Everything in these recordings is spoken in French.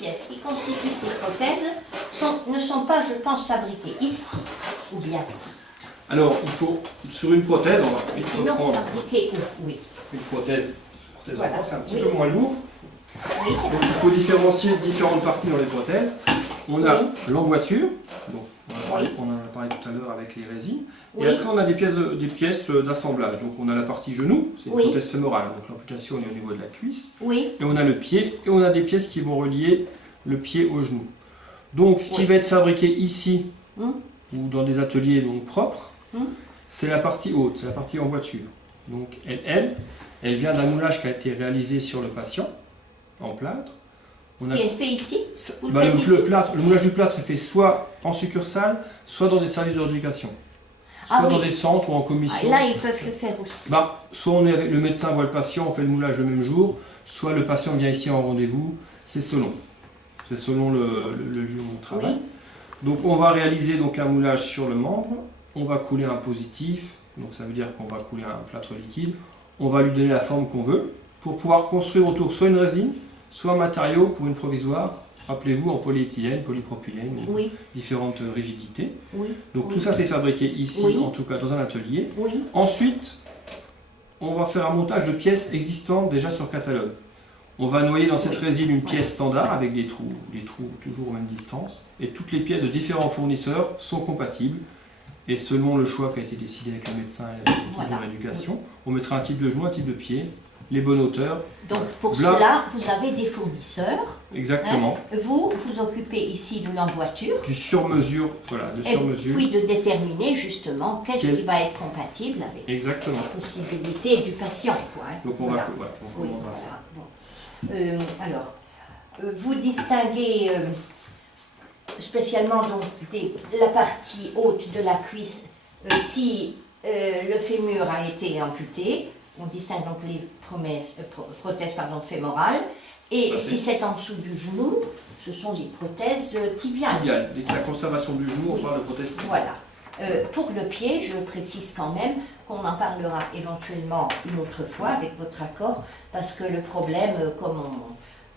pièces qui constituent ces prothèses ne sont pas, je pense, fabriquées ici ou bien ici. Alors, il faut, sur une prothèse, il faut Sinon, prendre fabriquées où? Oui. une prothèse Voilà. enfant, c'est un petit Oui. peu moins lourd. Oui. Donc, il faut différencier différentes parties dans les prothèses. On a Oui. l'emboîture, donc on Oui. en a parlé tout à l'heure avec les résines. Oui. Et après, on a des pièces d'assemblage. Donc, on a la partie genou, c'est une Oui. prothèse fémorale, donc l'amputation est au niveau de la cuisse. Oui. Et on a le pied, et on a des pièces qui vont relier le pied au genou. Donc, ce qui Oui. va être fabriqué ici, Hum. ou dans des ateliers donc propres, Hum. c'est la partie haute, c'est la partie en voiture. Donc, elle vient d'un moulage qui a été réalisé sur le patient, en plâtre. On a- Qui est fait ici? Vous le Bah, faites ici? le moulage du plâtre est fait soit en succursale, soit dans des services d'éducation. Soit Ah oui. dans des centres ou en commission. Ah, là, ils peuvent le faire aussi. Bah, soit on est avec le médecin voit le patient, on fait le moulage le même jour, soit le patient vient ici en rendez-vous, c'est selon. C'est selon le lieu où on travaille. Oui. Donc on va réaliser donc un moulage sur le membre, on va couler un positif, donc ça veut dire qu'on va couler un plâtre liquide, on va lui donner la forme qu'on veut, pour pouvoir construire autour soit une résine, soit un matériau pour une provisoire, rappelez-vous en polyéthylène, polypropylène, ou Oui. différentes rigidités. Oui. Donc Oui. tout ça c'est fabriqué ici, Oui. en tout cas dans un atelier. Oui. Ensuite, on va faire un montage de pièces existantes déjà sur catalogue. On va noyer dans cette résine une pièce standard avec des trous toujours aux mêmes distances. Et toutes les pièces de différents fournisseurs sont compatibles. Et selon le choix qui a été décidé avec le médecin et l'équipe Voilà. de l'éducation, on mettra un type de genou, un type de pied, les bonnes hauteurs. Donc, pour Là- cela, vous avez des fournisseurs. Exactement. Vous vous occupez ici de l'emboîture. Du sur-mesure, voilà, de Et sur-mesure. puis de déterminer justement qu'est-ce Quel- qui va être compatible avec Exactement. la possibilité du patient. Quoi, hein. Donc on Voilà. va, voilà, on Oui, commandera ça. voilà. Bon. Alors, vous distinguez spécialement donc la partie haute de la cuisse. Si le fémur a été amputé, on distingue donc les prothèses fémorales. Et Tout à si fait. c'est en dessous du genou, ce sont les prothèses tibiales. Tibial. Dès que la conservation du genou, on Oui. parle de prothèse tibiale. Voilà. Pour le pied, je précise quand même qu'on en parlera éventuellement une autre fois avec votre accord, parce que le problème,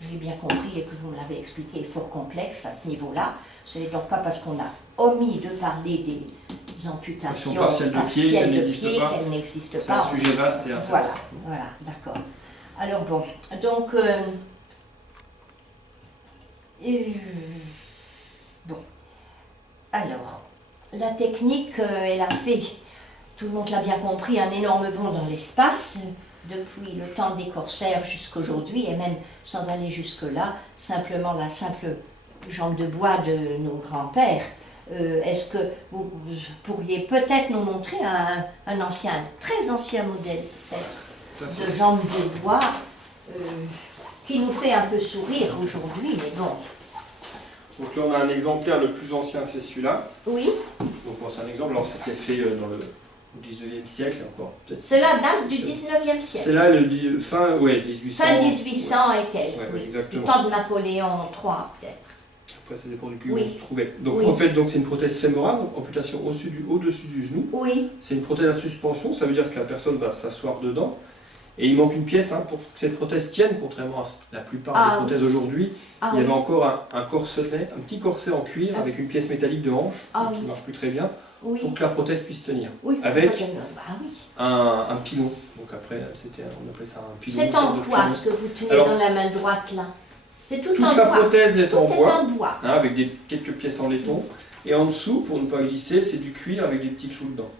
je l'ai bien compris et que vous me l'avez expliqué, est fort complexe à ce niveau-là. Ce n'est donc pas parce qu'on a omis de parler des amputations partielle de pied, partielles elle de n'existe pied pas. qu'elles n'existent C'est pas. un sujet vaste et intéressant. Voilà, voilà, d'accord. Alors bon, donc, bon, alors, la technique, elle a fait, tout le monde l'a bien compris, un énorme bond dans l'espace, depuis le temps des corsaires jusqu'aujourd'hui, et même sans aller jusque-là, simplement la simple jambe de bois de nos grands-pères. Est-ce que vous pourriez peut-être nous montrer un très ancien modèle, peut-être, Tout à fait. de jambe de bois, qui nous fait un peu sourire aujourd'hui, mais bon. Donc là, on a un exemplaire, le plus ancien, c'est celui-là. Oui, Donc bon, c'est un exemple, alors c'était fait dans le 19e siècle encore, peut-être. cela date du 19e siècle. C'est là le fin, ouais, 1800. Fin 1800 et quelques, Ouais, oui. exactement. Du temps de Napoléon III, peut-être. Après, ça dépend du pays Oui. où on se trouvait. Donc Oui. en fait, c'est une prothèse fémorale, donc amputation au-dessus du genou. Oui, C'est une prothèse à suspension, ça veut dire que la personne va s'asseoir dedans. Et il manque une pièce pour que cette prothèse tienne, contrairement à la plupart Ah, des prothèses aujourd'hui. ah Il y oui, avait encore un corselet, un petit corset en cuir avec une pièce métallique de hanche, Ah qui oui. ne marche plus très bien, oui. pour que la prothèse puisse tenir. Oui, Avec ah oui. un pilon. Donc après, on appelait ça un pilon. C'est une en sorte de quoi pilon. ce que vous tenez Alors, dans la main droite là? C'est tout Toute en la bois. prothèse est Tout en est bois, en bois. avec quelques pièces en laiton. Et en dessous, pour ne pas glisser, c'est du cuir avec des petits clous dedans.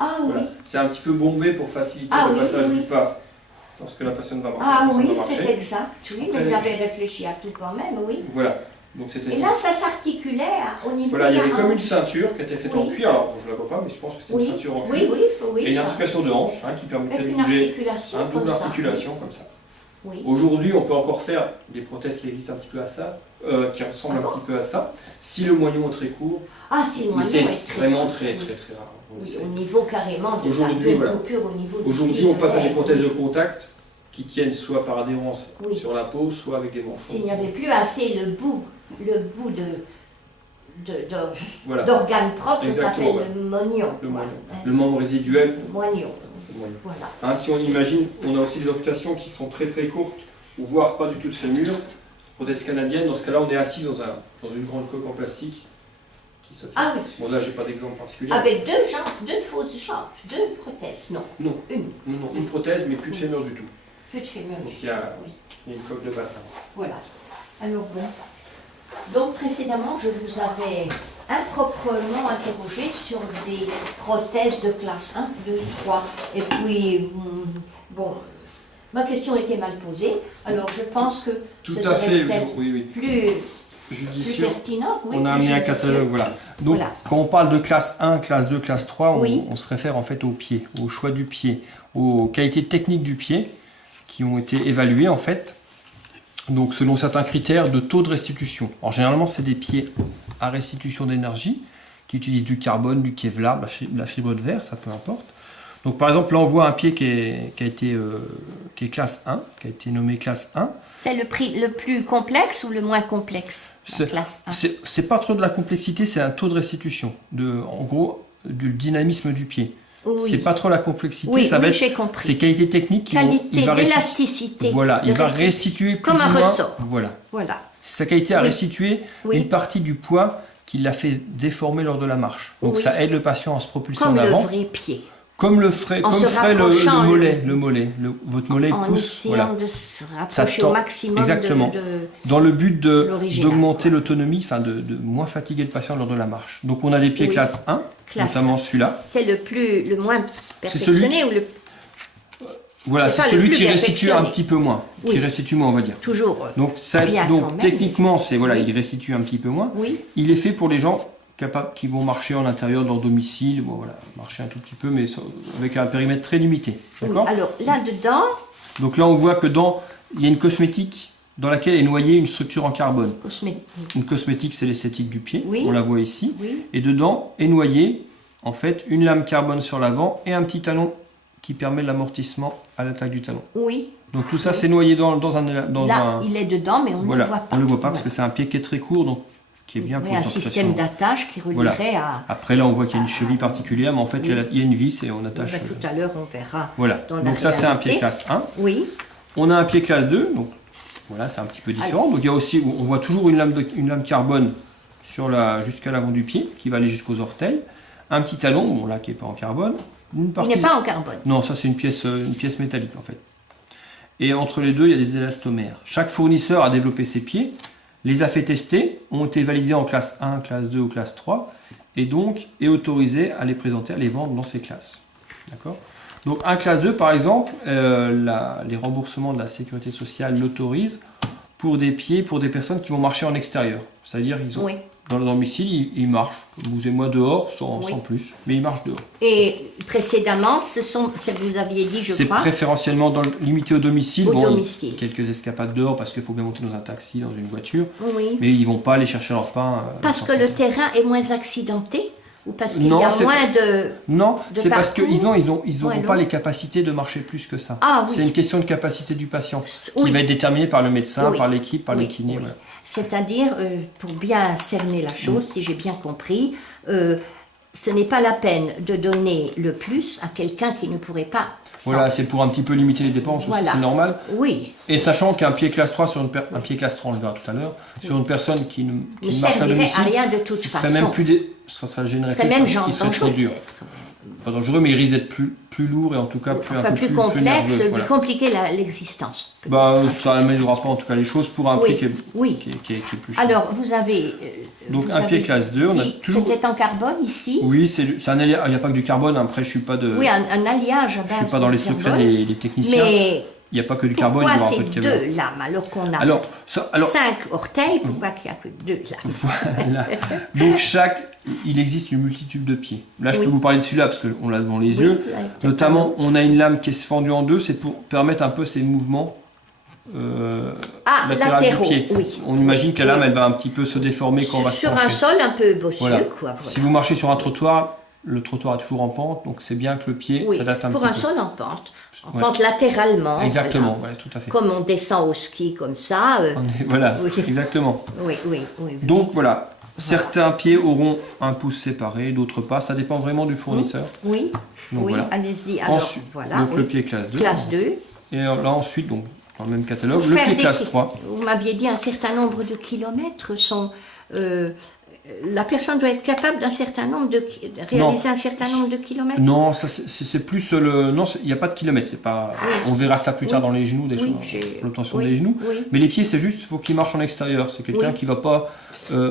Ah Voilà. oui. C'est un petit peu bombé pour faciliter Ah le oui, passage oui. du pas lorsque la personne va marcher. Ah la personne oui, va c'est marcher. exact, oui, Après, vous avez réfléchi à tout quand même, oui. Voilà. Donc c'était Et là, ça s'articulait au niveau voilà, il y de avait la comme une hanche. ceinture qui était faite en Oui. cuir. Alors, je ne la vois pas, mais je pense que c'est Oui, une ceinture en cuir. oui, oui, Et une ça. articulation de hanche qui permettait Avec de une bouger. articulation Un comme double ça. articulation comme ça. Oui. Aujourd'hui, on peut encore faire des prothèses qui existent un petit peu à ça, qui ressemblent Ah un bon petit peu à ça, si le moignon est très court. Ah, c'est Mais loin. c'est vraiment très rare. On Oui, essaie. au niveau carrément de Aujourd'hui, la voilà. coupure au niveau du Aujourd'hui, on passe à des pied, prothèses oui. de contact qui tiennent soit par adhérence Oui. sur la peau, soit avec des manchons. S'il n'y avait plus assez le bout Voilà, d'organe propre, ça Exactement, s'appelle le moignon. le Voilà. moignon. Le membre résiduel. Le moignon, le moignon. voilà. Si on imagine, on a aussi des amputations qui sont très très courtes, ou voire pas du tout de fémur. prothèse canadienne. Dans ce cas-là, on est assis dans une grande coque en plastique qui se fait. Ah oui. Bon, là, j'ai pas d'exemple particulier. Avec deux jambes, deux fausses jambes, deux prothèses, non. Non. Une. Non, une prothèse, mais plus de fémur du tout. Peu de fémur. Donc il y a Oui. une coque de bassin. Voilà. Alors bon. Donc précédemment, je vous avais improprement interrogé sur des prothèses de classe 1, 2, 3. Et puis, bon, ma question était mal posée. Alors je pense que Tout ce à serait fait, peut-être oui. plus Judicieux. pertinent. Oui, On a plus amené un judicieux. catalogue, voilà. Donc, Voilà. quand on parle de classe 1, classe 2, classe 3, Oui. on se réfère en fait au pied, au choix du pied, aux qualités techniques du pied qui ont été évaluées en fait. Donc, selon certains critères de taux de restitution. Alors, généralement, c'est des pieds à restitution d'énergie qui utilisent du carbone, du Kevlar, la fibre de verre, ça peu importe. Donc, par exemple, là, on voit un pied qui est classe 1, qui a été nommé classe 1. C'est le prix le plus complexe ou le moins complexe, la C'est- classe 1? C'est pas trop de la complexité, c'est un taux de restitution, en gros, du dynamisme du pied. Oui. C'est pas trop la complexité, Oui, ça va oui, être j'ai compris. ses qualités techniques qui vont, Qualité il va d'élasticité. voilà, il de va restitution. restituer plus Comme ou un moins, ressort. voilà. Voilà. C'est sa qualité à Oui. restituer Oui. une partie du poids qui l'a fait déformer lors de la marche. Donc Oui. ça aide le patient à se propulser Comme en le avant, vrai pied. comme ferait le rapprochant mollet. Votre mollet En pousse, essayant voilà. de se Ça rapprocher tend. au maximum Exactement. de Dans le but l'original, d'augmenter quoi. l'autonomie, enfin de moins fatiguer le patient lors de la marche. Donc on a des pieds Oui. classe 1, classe. notamment celui-là. C'est le moins C'est celui perfectionné ou le Voilà, C'est c'est pas le celui plus qui restitue perfectionné. un petit peu moins, Oui. qui restitue moins, on va dire. toujours. Donc, Bien quand même. techniquement, Oui. il restitue un petit peu moins. Oui. Il est fait pour les gens qui vont marcher en intérieur de leur domicile, bon, voilà, marcher un tout petit peu, mais avec un périmètre très limité. Oui. D'accord. Alors là-dedans, Donc là, on voit que il y a une cosmétique dans laquelle est noyée une structure en carbone. Une cosmétique, c'est l'esthétique du pied, Oui. on la voit ici. oui, Et dedans est noyée, en fait, une lame carbone sur l'avant et un petit talon qui permet l'amortissement à l'attaque du talon. oui. Donc tout ça, Oui. c'est noyé dans Là, il est dedans, mais on voilà, ne le voit pas. on ne le voit pas parce que Voilà. c'est un pied qui est très court, donc qui est bien Oui, pour un l'interprétation. système d'attache qui relierait à. Après là, on voit qu'il y a une cheville particulière, mais en fait, Oui. il y a une vis et on attache. Tout à l'heure, on verra. Voilà. dans la Donc ça, c'est un pied réalité. classe 1. Oui, On a un pied classe 2, donc voilà, c'est un petit peu différent. Donc il y a aussi, on voit toujours une lame carbone jusqu'à l'avant du pied, qui va aller jusqu'aux orteils. Un petit talon, bon là, qui n'est pas en carbone. Une il partie- n'est pas en carbone. Non, ça c'est une pièce métallique en fait. Et entre les deux, il y a des élastomères. Chaque fournisseur a développé ses pieds, les a fait tester, ont été validés en classe 1, classe 2 ou classe 3, et donc est autorisé à les présenter, à les vendre dans ces classes. D'accord. Donc un classe 2 par exemple, les remboursements de la sécurité sociale l'autorisent pour des pieds, pour des personnes qui vont marcher en extérieur. C'est-à-dire ils ont Oui. dans le domicile, ils marchent, comme vous et moi dehors, sans Oui. plus, mais ils marchent dehors. Et précédemment, vous aviez dit, je C'est crois, préférentiellement limité au domicile. au Bon, domicile. quelques escapades dehors parce qu'il faut bien monter dans un taxi, dans une voiture. Oui. Mais ils vont pas aller chercher leur pain. Parce sans que le compter. terrain est moins accidenté ou parce qu'il y Non, a c'est moins de. Non, de c'est parce que parcours. ils n'auront Ouais, pas non. les capacités de marcher plus que ça. Ah oui. C'est une question de capacité du patient qui Oui. va être déterminée par le médecin, Oui. par l'équipe, par les Oui, kinés. oui. Voilà. C'est-à-dire, pour bien cerner la chose, si j'ai bien compris, ce n'est pas la peine de donner le plus à quelqu'un qui ne pourrait pas. Voilà, c'est pour un petit peu limiter les dépenses, aussi, Voilà. c'est normal. Oui, Et sachant qu'un pied classe 3 un pied classe 3, on le verra tout à l'heure, sur une personne qui ne marche à servirait domicile, à rien de toute ce façon. serait même ça gênerait Ce serait même plus, il serait trop dangereux, dur. peut-être. Pas dangereux, mais il risque d'être plus lourd et en tout cas un Enfin, peu plus plus complexe, nerveux. lui Voilà. compliquer l'existence. Bah, ça n'améliorera pas en tout cas les choses pour un Oui, pied oui. qui est plus cher. Alors, vous avez. Donc vous un pied avez classe 2, on a dit, toujours... C'était en carbone ici. Oui, c'est un alliage, il n'y a pas que du carbone, après je suis pas de... Oui, un alliage à je base suis pas dans de les secrets carbone. des techniciens, Mais il n'y a pas que du carbone, il pourquoi y aura un peu ces de carbone. deux lames alors qu'on a Alors, 5 orteils, pourquoi qu'il n'y a que 2 lames? Voilà. Donc il existe une multitude de pieds. Là, je peux Oui. vous parler de celui-là parce qu'on l'a devant les Oui, yeux. là, Notamment, on a une lame qui est fendue en deux, c'est pour permettre un peu ces mouvements latéraux latéraux, du pied. oui. On imagine que la lame, Oui. elle va un petit peu se déformer quand on va se Sur un pencher. sol un peu bossu, Voilà. quoi. Voilà. Si vous marchez sur un trottoir, le trottoir est toujours en pente, donc c'est bien que le pied Oui, s'adapte un pour petit un peu. sol en pente. En Ouais. pente latéralement. Exactement, voilà. ouais, tout à fait. Comme on descend au ski comme ça. Voilà, Oui. exactement. Oui, oui, oui. Donc voilà, certains pieds auront un pouce séparé, d'autres pas. Ça dépend vraiment du fournisseur. Oui, Donc oui, voilà. allez-y. Alors, Ensuite, voilà. donc oui. le pied classe 2. Classe 2. Et là ensuite, donc dans le même catalogue, Pour le faire pied des classe ki- 3. Vous m'aviez dit un certain nombre de kilomètres sont... la personne doit être capable d'un certain nombre de réaliser un certain nombre de kilomètres. Non, ça c'est plus le. Non, il n'y a pas de kilomètres. C'est pas. Oui. On verra ça plus tard Oui. dans les genoux, des Oui, choses, l'obtention oui, des genoux. oui. Mais les pieds, c'est juste, il faut qu'ils marchent en extérieur. C'est quelqu'un Oui. qui va pas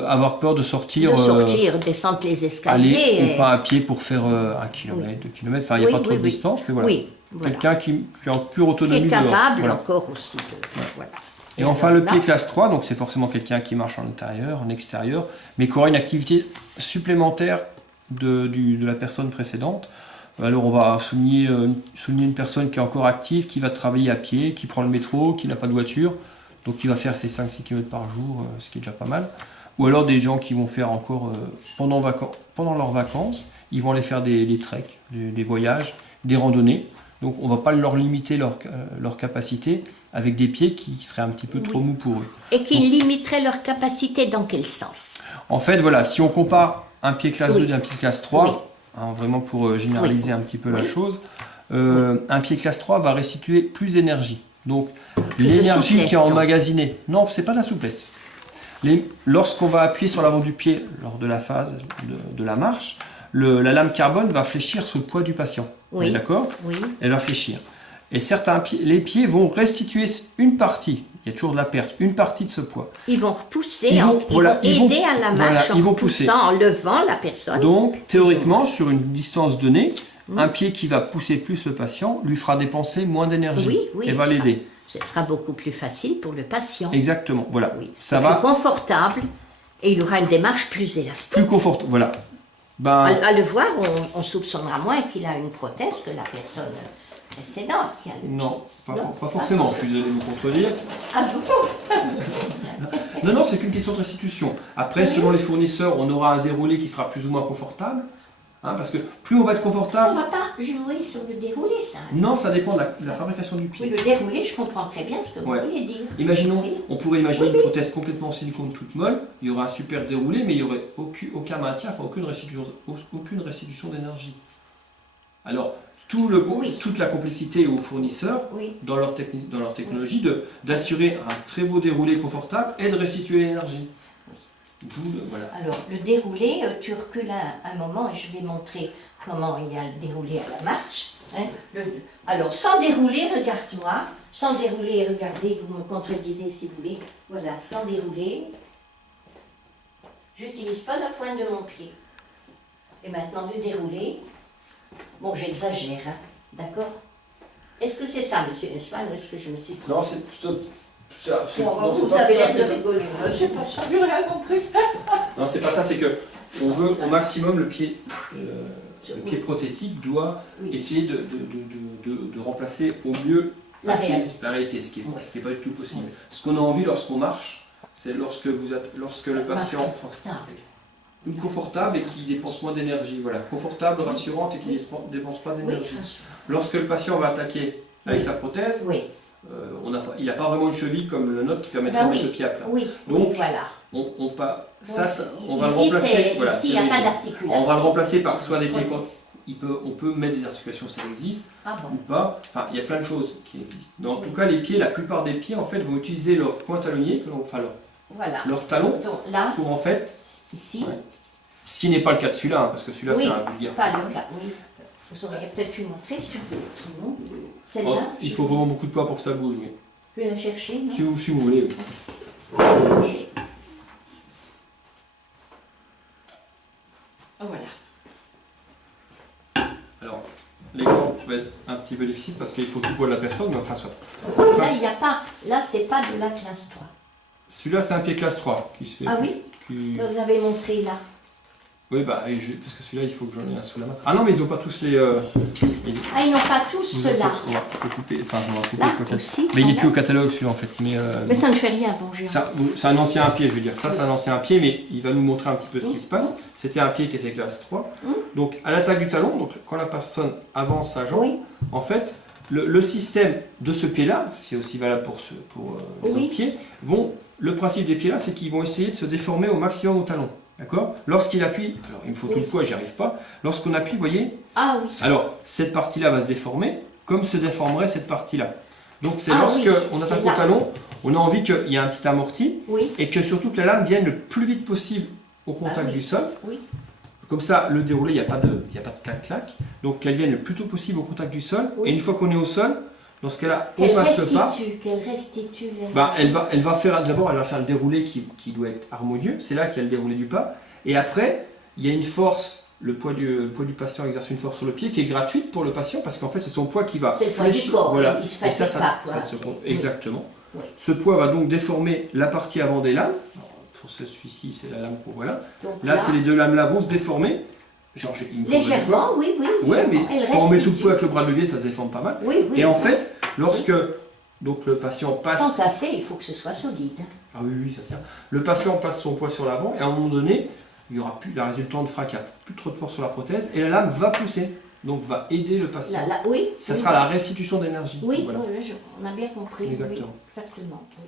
avoir peur de sortir, De sortir, descendre les escaliers. aller au pas à pied pour faire 1 kilomètre, 2 kilomètres. Enfin, il n'y a Oui, pas trop oui, de oui. distance, mais voilà. Oui, voilà. Quelqu'un qui est en pure Qui autonomie est dehors. capable Voilà. encore aussi de... Voilà. Et enfin, le alors là, pied classe 3, donc c'est forcément quelqu'un qui marche en intérieur, en extérieur, mais qui aura une activité supplémentaire de la personne précédente. Alors on va souligner une personne qui est encore active, qui va travailler à pied, qui prend le métro, qui n'a pas de voiture, donc qui va faire ses 5-6 km par jour, ce qui est déjà pas mal. Ou alors des gens qui vont faire encore, pendant leurs vacances, ils vont aller faire des treks, des voyages, des randonnées. Donc on ne va pas leur limiter leur capacité avec des pieds qui seraient un petit peu trop mous pour eux. Et qui limiterait leur capacité dans quel sens? En fait, voilà, si on compare un pied classe 2 Oui. et un pied classe 3, Oui. Vraiment pour généraliser Oui. un petit peu la Oui. chose, un pied classe 3 va restituer plus d'énergie. Donc de l'énergie souplesse, qui est donc. emmagasinée, non, c'est pas de la souplesse. Lorsqu'on va appuyer sur l'avant du pied lors de la phase de la marche, la lame carbone va fléchir sous le poids du patient. Oui. On est d'accord? Oui. Elle va fléchir. Et les pieds vont restituer une partie, il y a toujours de la perte, une partie de ce poids. Ils vont repousser, Ils vont- voilà, ils ils vont vont- aider à la voilà, marche en ils vont pousser. poussant, en levant la personne. Donc, théoriquement, sur une distance donnée, un pied qui va pousser plus le patient lui fera dépenser moins d'énergie Oui, oui, et va ça- l'aider. Ce sera beaucoup plus facile pour le patient. Exactement, voilà. Oui. Ça Plus va confortable et il aura une démarche plus élastique. plus confortable. Voilà. Ben, À le voir, on soupçonnera moins qu'il a une prothèse que la personne précédente qui a le... non, Non, pas forcément, pas vous allez me contredire. Ah bon? Non, c'est qu'une question de restitution. Après, selon les fournisseurs, on aura un déroulé qui sera plus ou moins confortable. Parce que plus on va être Ça ne confortable, va pas jouer sur le déroulé, ça. non, ça dépend de la fabrication du Oui, pied. le déroulé, je comprends très bien ce que vous Ouais. voulez dire. Imaginons, Oui. on pourrait imaginer Oui, une oui. prothèse complètement en silicone toute molle, il y aura un super déroulé, mais il n'y aurait aucun maintien, enfin aucune restitution d'énergie. Alors, Oui. toute la complexité est aux fournisseurs, Oui. dans leur technologie, d'assurer un très beau déroulé confortable et de restituer l'énergie. Voilà. Alors, le déroulé, tu recules un moment et je vais montrer comment il y a le déroulé à la marche. Hein. Alors, sans dérouler, regarde-moi. Sans dérouler, regardez, vous me contredisez si vous voulez. Voilà, sans dérouler. Je n'utilise pas la pointe de mon pied. Et maintenant, le déroulé. Bon, j'exagère, hein. D'accord? Est-ce que c'est ça, monsieur Esman, ou est-ce que je me suis trompée? Non, c'est Vous avez l'air de rigoler. Je sais pas, j'ai rien compris. Non, c'est pas ça, c'est que on veut au maximum le pied prothétique doit Oui. essayer de remplacer au mieux La pied, réalité. la réalité, ce qui est, Oui. ce qui est pas du tout possible. Ce qu'on a envie lorsqu'on marche, c'est lorsque le patient Confortable. confortable et qui dépense moins d'énergie, voilà, confortable, rassurante et qui ne dépense pas Oui, d'énergie. Lorsque le patient va attaquer avec Oui. sa prothèse, oui. il n'a pas vraiment une cheville comme le nôtre qui permettrait Ben de mettre oui. le pied à plat. Oui, Donc, oui, voilà. On va le Ici, remplacer. Voilà, ici, il n'y a c'est pas rigide. d'articulation. On va le remplacer par soit des pieds Prothèse. on peut mettre des articulations, ça existe, Ah ou bon. pas. Enfin, il y a plein de choses qui existent. Mais en Oui. tout cas, les pieds, la plupart des pieds, en fait, vont utiliser leur point talonnier, enfin Voilà. leur talon, Donc là, pour en fait, ici, Ouais. ce qui n'est pas le cas de celui-là, parce que celui-là, oui, c'est un c'est vulgaire. pas le cas. Oui. Vous auriez peut-être pu montrer sur non. Oh, Celle-là. il faut vraiment beaucoup de poids pour que ça bouge, mais Je vais la chercher, non? si vous voulez. Oui. Chercher. Voilà. Alors, l'exemple va être un petit peu difficile parce qu'il faut tout le poids de la personne, mais enfin, soit. Là, il n'y a pas. Là, c'est pas de la classe 3. Celui-là, c'est un pied classe 3 qui se fait. Ah oui? qui- Vous avez montré là. Oui, parce que celui-là, il faut que j'en ai un sous la main. Ah non, mais ils n'ont pas tous les. Ah, ils n'ont pas tous ceux-là. On va couper, enfin, on va couper Là peut-être. aussi. Mais il n'est voilà. plus au catalogue celui-là en fait. Mais ça ne fait rien, bon, j'ai C'est un ancien pied, je veux dire. Ça, c'est un ancien pied, mais il va nous montrer un petit peu ce qui se passe. C'était un pied qui était classe 3. Donc, à l'attaque du talon, donc, quand la personne avance sa jambe, Oui. en fait, le système de ce pied-là, c'est aussi valable pour les Oui. autres pieds, le principe des pieds-là, c'est qu'ils vont essayer de se déformer au maximum au talon. D'accord? Lorsqu'il appuie, alors il me faut tout Oui. le poids, j'y arrive pas. Lorsqu'on appuie, vous voyez, Ah oui. alors cette partie-là va se déformer, comme se déformerait cette partie-là. Donc c'est Ah lorsque oui, on a c'est un là. pantalon, on a envie qu'il y ait un petit amorti Oui, et que surtout que la lame vienne le plus vite possible au contact Ah oui. du sol. oui. Comme ça, le déroulé, il n'y a pas de clac-clac. Donc qu'elle vienne le plus tôt possible au contact du sol. Oui. Et une fois qu'on est au sol, dans ce cas-là, on Qu'elle passe le pas. restitue. Elle va faire d'abord, elle va faire le déroulé qui doit être harmonieux. C'est là qu'il y a le déroulé du pas. Et après, il y a une force. Le poids du patient exerce une force sur le pied qui est gratuite pour le patient parce qu'en fait, c'est son poids qui va C'est le poids du fléchir. corps, Voilà. il se Et ça, fatigue pas, quoi. ça se C'est- rend- oui. Exactement. Oui. Ce poids va donc déformer la partie avant des lames. Alors, pour celui-ci, c'est la lame qu'on voit là. Donc Là, c'est les deux lames là vont se déformer. Genre, il me faudrait du poids. légèrement, oui, oui. Ouais, mais Elle quand on met tout le restitue. poids avec le bras de levier, ça se déforme pas mal. Oui, oui. Et en fait, lorsque donc le patient passe. Sans casser, il faut que ce soit solide. Ah oui, oui, ça tient. Le patient passe son poids sur l'avant et à un moment donné, il y aura plus la résultante fera qu'il n'y a plus trop de force sur la prothèse et la lame va pousser. Donc va aider le patient. Oui. Ça oui. sera la restitution d'énergie. Oui, Voilà. on a bien compris. Exactement. Oui, exactement. Oui.